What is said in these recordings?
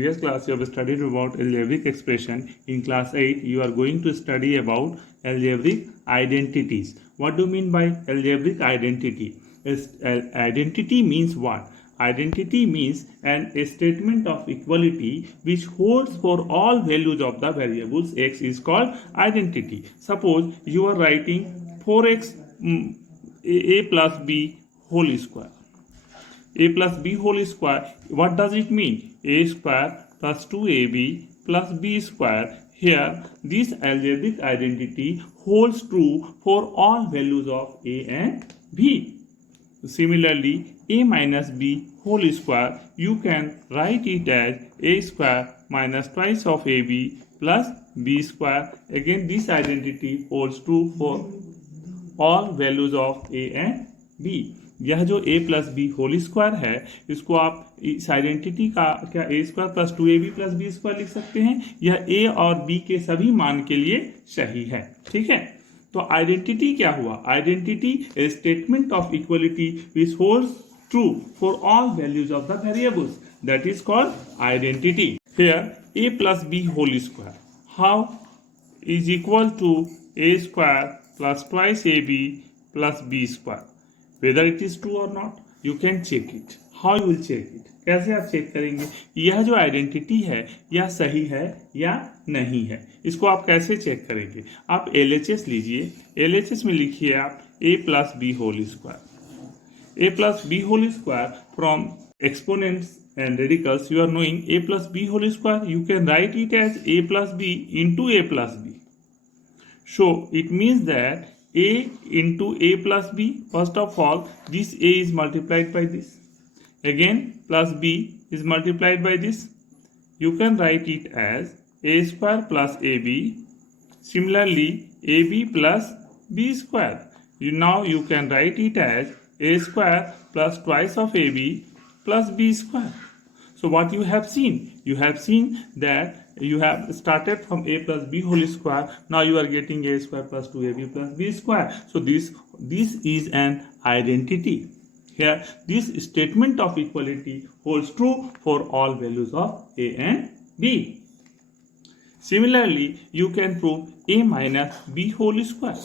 previous class you have studied about algebraic expression. In class 8 you are going to study about algebraic identities. What do you mean by algebraic identity? Identity means what? Identity means a statement of equality which holds for all values of the variables x is called identity. Suppose you are writing 4x a plus b whole square. A plus b whole square, what does it mean? A square plus 2ab plus b square. Here this algebraic identity holds true for all values of a and b. Similarly, a minus b whole square, you can write it as a square minus twice of ab plus b square. Again this identity holds true for all values of a and b. यह जो a plus B whole square है, इसको आप इस identity का क्या a square plus 2ab plus B square लिख सकते हैं. यह a और b के सभी मान के लिए सही है. ठीक है, तो आइडेंटिटी क्या हुआ? Identity a statement of equality which holds true for all values of the variables, that is called identity. Here a plus B whole square how is equal to a square plus twice ab plus b square. Whether it is true or not, you can check it. How you will check it? कैसे आप check करेंगे यह जो identity है यह सही है या नहीं है? इसको आप कैसे चेक करेंगे? आप LHS लीजिए. LHS में लिखिए आप a plus B whole square. a plus B whole square from exponents and radicals you are knowing a plus b whole square, you can write it as a plus b into a plus b. So it means that a into a plus b, first of all this a is multiplied by this, again plus b is multiplied by this. You can write it as a square plus ab. Similarly ab plus b square, now you can write it as a square plus twice of ab plus b square. So what you have seen? You have seen that you have started from a plus b whole square. Now you are getting a square plus 2ab plus b square. So this is an identity. Here this statement of equality holds true for all values of a and b. Similarly, you can prove a minus b whole square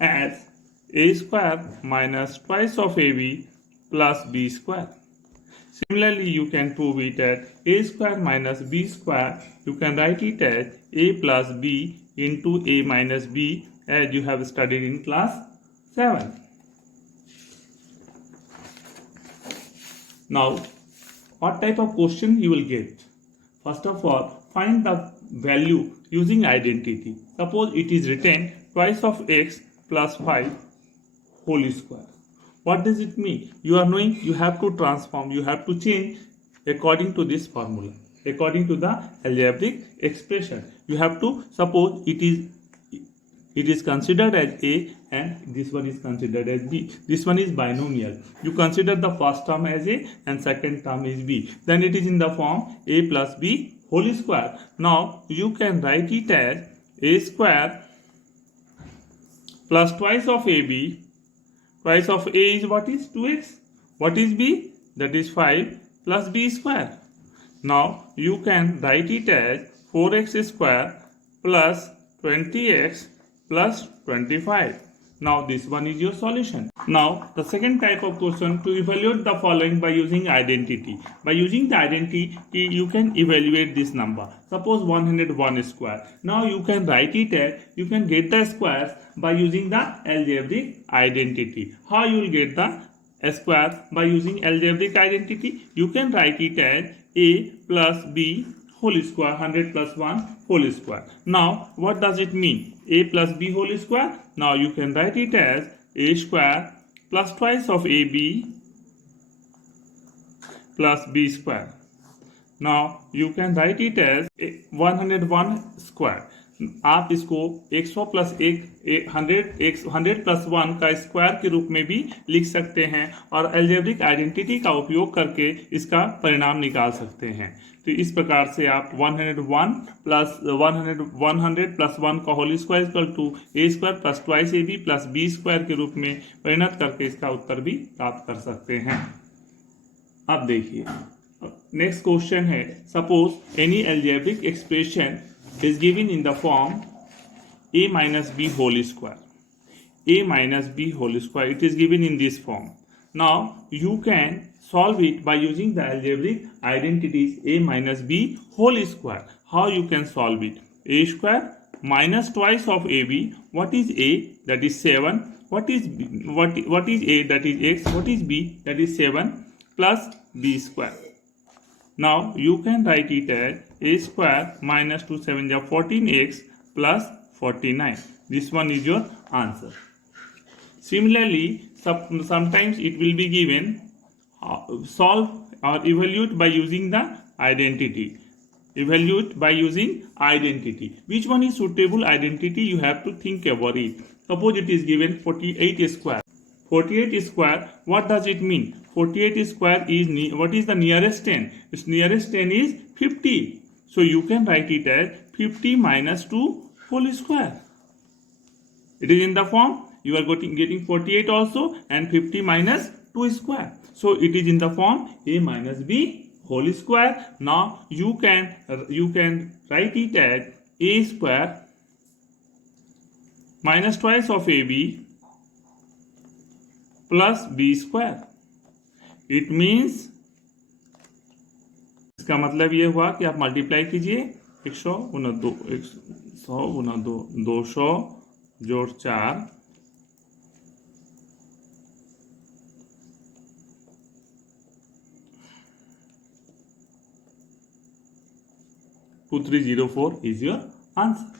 as a square minus twice of ab plus b square. Similarly, you can prove it at a square minus b square. You can write it as a plus b into a minus b as you have studied in class 7. Now, what type of question you will get? First of all, find the value using identity. Suppose it is written twice of x plus 5 whole square. What does it mean? You are knowing you have to transform, you have to change according to this formula, according to the algebraic expression. You have to suppose it is considered as a and this one is considered as b. This one is binomial. You consider the first term as a and second term is b. Then it is in the form a plus b whole square. Now you can write it as a square plus twice of ab. Twice of a is what is 2x. What is b? That is 5 plus b square. Now you can write it as 4x square plus 20x plus 25. Now this one is your solution. Now the second type of question, to evaluate the following by using identity. By using the identity you can evaluate this number. Suppose 101 square. Now you can write it as, you can get the squares by using the algebraic identity. How you will get the square by using algebraic identity? You can write it as a plus b whole square, 100 plus 1 whole square. Now what does it mean? A plus b whole square. Now you can write it as a square plus twice of ab plus b square. Now you can write it as 101 square. आप इसको 100 plus 100 plus 1 का square के रूप में भी लिख सकते हैं और अलजेब्रिक आइडेंटिटी का उपयोग करके इसका परिणाम निकाल सकते हैं. तो इस प्रकार से आप 101 प्लस 100 प्लस 1 का whole square equal to a square plus twice a b plus B square के रूप में परिणत करके इसका उत्तर भी प्राप्त कर सकते हैं. अब देखिए नेक्स्ट क्वेश्चन है, suppose any algebraic expression is given in the form a minus b whole square. A minus b whole square, it is given in this form. Now you can solve it by using the algebraic identities a minus b whole square. How you can solve it? A square minus twice of ab. What is a? That is 7. What is b? What is a? That is x. What is b? That is 7 plus b square. Now you can write it as a square minus 2 7 is 14x plus 49. This one is your answer. Similarly, sometimes it will be given solve or evaluate by using the identity. Evaluate by using identity. Which one is suitable identity? You have to think about it. Suppose it is given 48 square. 48 square, what does it mean? 48 square is, what is the nearest 10? Its nearest 10 is 50. So you can write it as 50 minus 2 whole square. It is in the form, you are getting 48 also and 50 minus 2 square. So it is in the form a minus b whole square. Now you can write it as a square minus twice of ab plus b square. It means, इसका मतलब ये हुआ कि आप multiply कीजिए 100 गुना 2 100 गुना 2 200 जोड़ 4 2304 is your answer.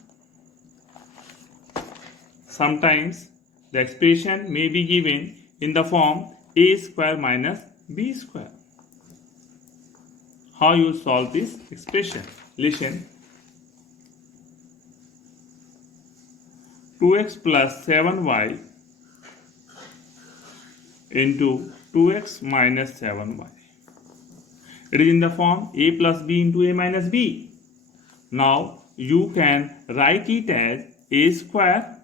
Sometimes the expression may be given in the form a square minus b square. How you solve this expression? Listen. 2x plus 7y into 2x minus 7y. It is in the form a plus b into a minus b. Now you can write it as a square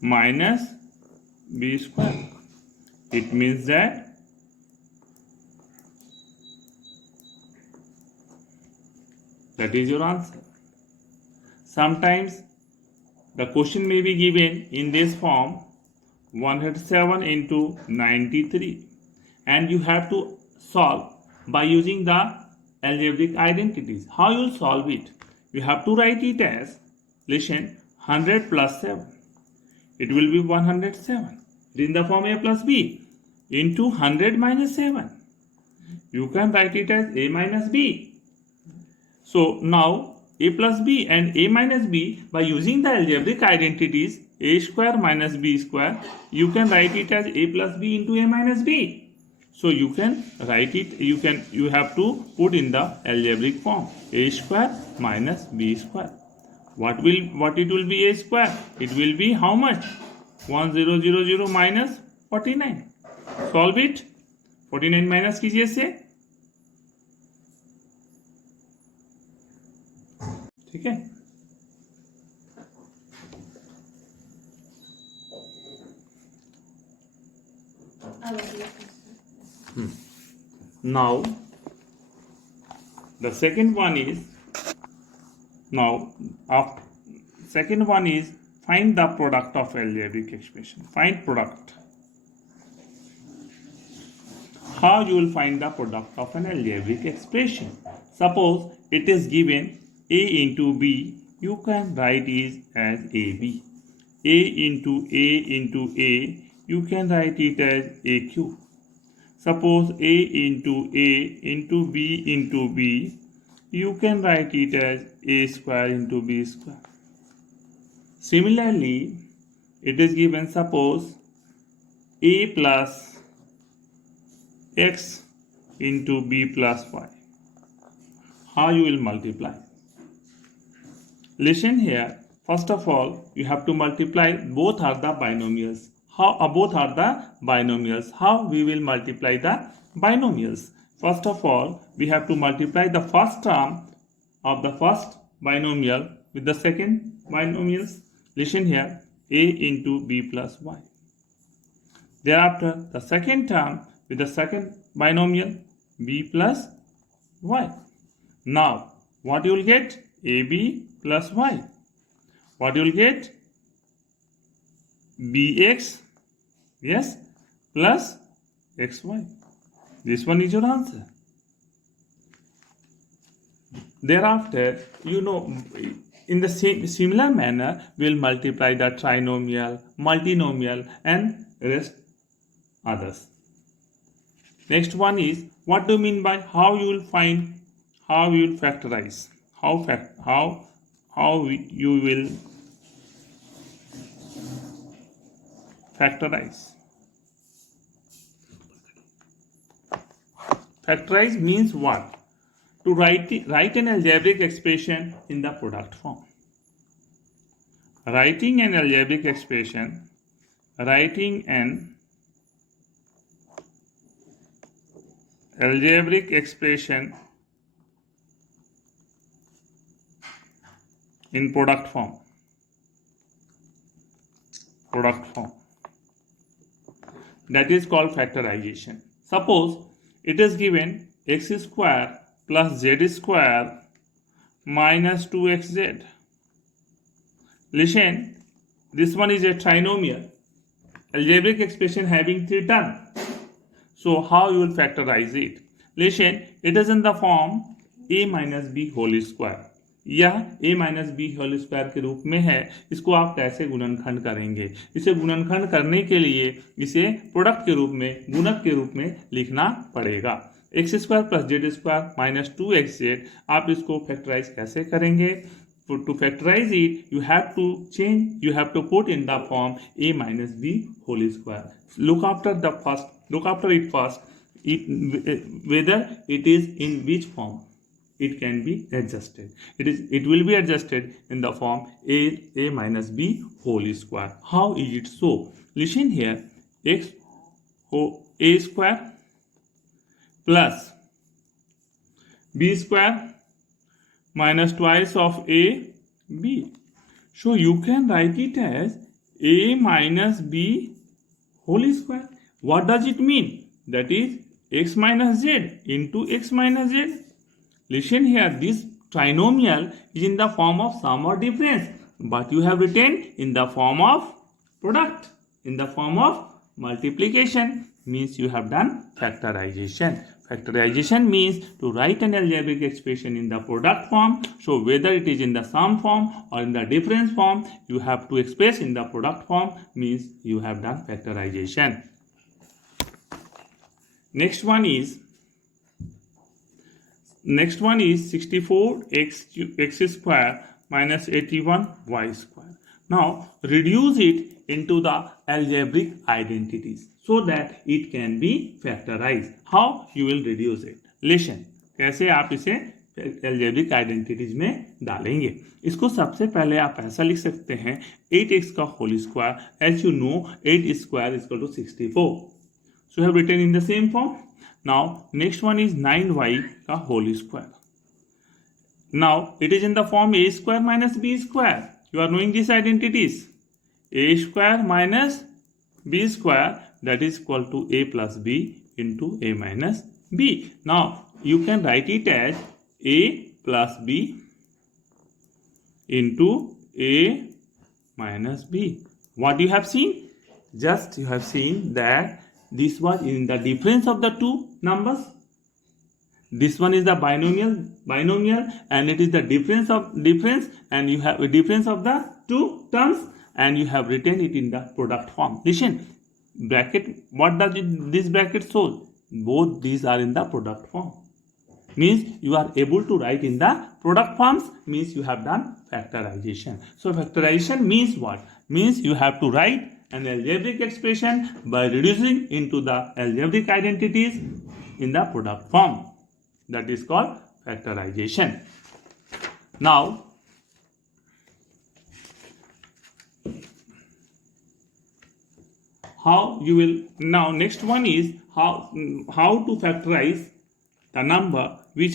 minus b square. It means that is your answer. Sometimes the question may be given in this form 107 into 93 and you have to solve by using the algebraic identities. How you solve it? You have to write it as, listen, 100 plus 7. It will be 107. It is in the form a plus b into 100 minus 7. You can write it as a minus b. So now a plus b and a minus b, by using the algebraic identities a square minus b square, you can write it as a plus b into a minus b. So you can write it, you have to put in the algebraic form a square minus b square. What it will be a square? It will be how much? 1000 minus 49. Solve it. 49 minus कीजिए से, ठीक है. Now the second one is, find the product of algebraic expression. Find product. How you will find the product of an algebraic expression? Suppose it is given a into b, you can write it as ab. A into a, you can write it as aq. Suppose a into b, you can write it as a square into b square. Similarly, it is given, suppose a plus x into b plus y. How you will multiply? Listen here. First of all, you have to multiply. Both are the binomials. Both are the binomials. How we will multiply the binomials? First of all, we have to multiply the first term of the first binomial with the second binomial. Listen here, a into b plus y. Thereafter, the second term with the second binomial, b plus y. Now what you will get? ab plus y. What you will get? bx, yes, plus xy. This one is your answer. Thereafter, in the same similar manner, we'll multiply the trinomial, multinomial, and rest others. Next one is, what do you mean by how you will factorize? How you will factorize? Factorize means what? To write an algebraic expression in the product form. Writing an algebraic expression in product form. That is called factorization. Suppose it is given x square plus z square minus 2xz. Listen, this one is a trinomial, algebraic expression having 3 terms. So how you will factorize it? Listen, it is in the form a minus b whole square. यह a minus b whole square के रूप में है. इसको आप कैसे गुणनखंड करेंगे? इसे गुणनखंड करने के लिए इसे प्रोडक्ट के रूप में, गुणक के रूप में लिखना पड़ेगा. X square plus Z square minus 2xz. आप इसको फैक्टराइज कैसे करेंगे? To factorize it, you have to put in the form a minus b whole square. Look after it first, whether it is in which form. It can be adjusted. It will be adjusted in the form a minus b whole square. How is it so? Listen here. A square plus b square minus twice of a b. So you can write it as a minus b whole square. What does it mean? That is x minus z into x minus z. Listen here, this trinomial is in the form of sum or difference, but you have written in the form of product, in the form of multiplication, means you have done factorization. Factorization means to write an algebraic expression in the product form. So whether it is in the sum form or in the difference form, you have to express in the product form, means you have done factorization. Next one is 64x square minus 81y square. Now reduce it into the algebraic identities so that it can be factorized. How you will reduce it? Listen, कैसे आप इसे algebraic identities में डालेंगे? इसको सबसे पहले आप ऐसा लिख सकते हैं 8x का whole square. As you know, 8 square is equal to 64. So you have written in the same form. Now next one is 9y का whole square. Now it is in the form a square minus b square. You are knowing these identities. A square minus b square, that is equal to a plus b into a minus b. Now you can write it as a plus b into a minus b. What you have seen? Just you have seen that this was in the difference of the two numbers. This one is the binomial, and it is the difference, and you have a difference of the two terms, and you have written it in the product form. Listen, bracket, what does this bracket show? Both these are in the product form. Means you are able to write in the product forms, means you have done factorization. So factorization means what? Means you have to write an algebraic expression by reducing into the algebraic identities in the product form. That is called factorization. Now next one is how to factorize the number which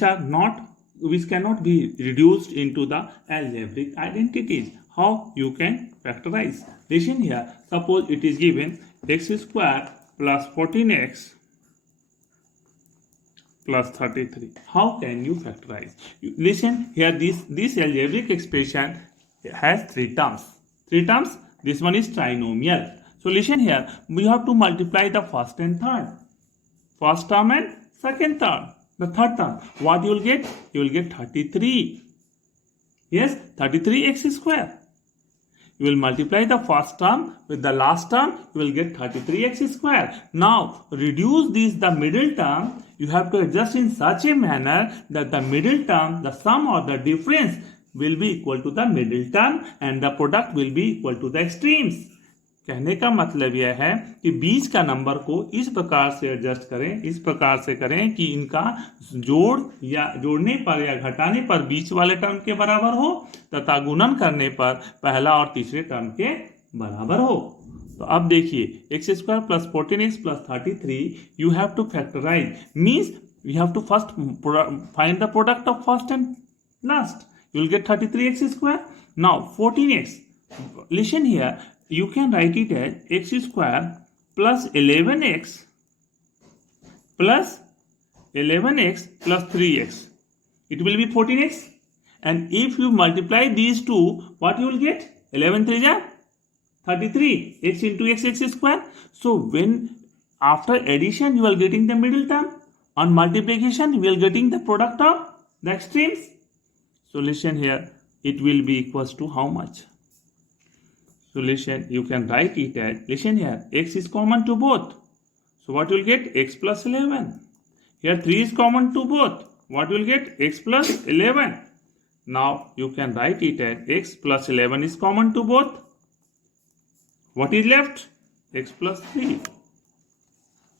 cannot be reduced into the algebraic identities. How you can factorize? Listen here. Suppose it is given x square plus 14x plus 33. How can you factorize? Listen here, this algebraic expression has three terms. This one is trinomial. So listen here, we have to multiply the first and third. First term and second term. The third term. What you will get? You will get 33. Yes, 33x square. You will multiply the first term with the last term, you will get 33x square. Now, reduce the middle term, you have to adjust in such a manner that the middle term, the sum or the difference will be equal to the middle term and the product will be equal to the extremes. कहने का मतलब यह है कि बीच का number को इस प्रकार से एडजस्ट करें, इस प्रकार से करें कि इनका जोड़ या जोड़ने पर या घटाने पर बीच वाले टर्म के बराबर हो तथा गुणन करने पर पहला और तीसरे टर्म के बराबर हो. तो अब देखिए x square plus 14x plus 33 you have to factorise means you have to first find the product of first and last. You will get 33x square. Now 14x, listen here, you can write it as x square plus 11x plus 3x. It will be 14x. And if you multiply these two, what you will get? 11 3 is 33. X into x square. So when after addition you are getting the middle term. On multiplication you are getting the product of the extremes. So listen here. It will be equals to how much? So listen, you can write it as, listen here, x is common to both. So what you will get? X plus 11. Here 3 is common to both. What you will get? X plus 11. Now you can write it as x plus 11 is common to both. What is left? X plus 3.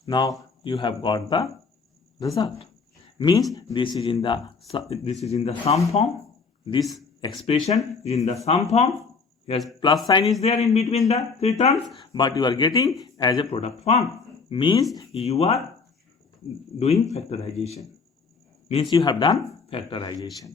Now you have got the result. Means this is in the sum form. This expression is in the sum form. Yes, plus sign is there in between the three terms, but you are getting as a product form. Means you are doing factorization. Means you have done factorization.